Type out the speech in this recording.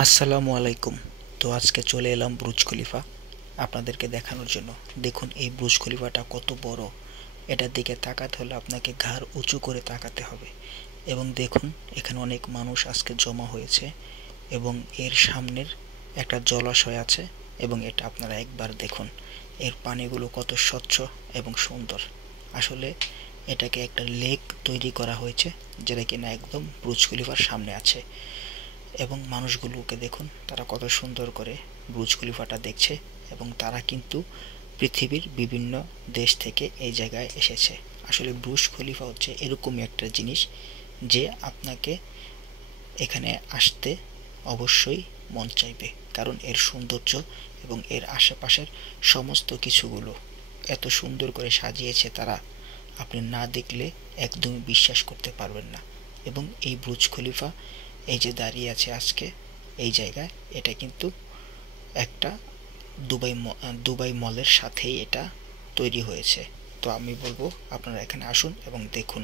আসসালামু আলাইকুম। তো আজকে চলে এলাম বুর্জ খলিফা আপনাদেরকে দেখানোর জন্য। দেখুন এই বুর্জ খলিফাটা কত বড়। এটার দিকে তাকাতে হলে আপনাকে ঘাড় উঁচু করে তাকাতে হবে। এবং দেখুন এখানে অনেক মানুষ আজকে জমা হয়েছে এবং এর সামনের একটা জলাশয় আছে এবং এটা আপনারা একবার দেখুন। এর পানিগুলো কত স্বচ্ছ এবং সুন্দর। আসলে এটাকে একটা লেক তৈরি করা হয়েছে যেটা কিনা একদম বুর্জ খলিফার সামনে আছে। এবং মানুষগুলোকে দেখুন তারা কত সুন্দর করে বুর্জ খলিফাটা দেখছে এবং তারা কিন্তু পৃথিবীর বিভিন্ন দেশ থেকে এই জায়গায় এসেছে। আসলে বুর্জ খলিফা হচ্ছে এরকমই একটা জিনিস যে আপনাকে এখানে আসতে অবশ্যই মন চাইবে, কারণ এর সৌন্দর্য এবং এর আশেপাশের সমস্ত কিছুগুলো এত সুন্দর করে সাজিয়েছে তারা, আপনি না দেখলে একদমই বিশ্বাস করতে পারবেন না। এবং এই বুর্জ খলিফা এই যে দাঁড়িয়ে আছে আজকে এই জায়গায়, এটা কিন্তু একটা দুবাই মলের সাথেই এটা তৈরি হয়েছে। তো আমি বলবো আপনারা এখানে আসুন এবং দেখুন।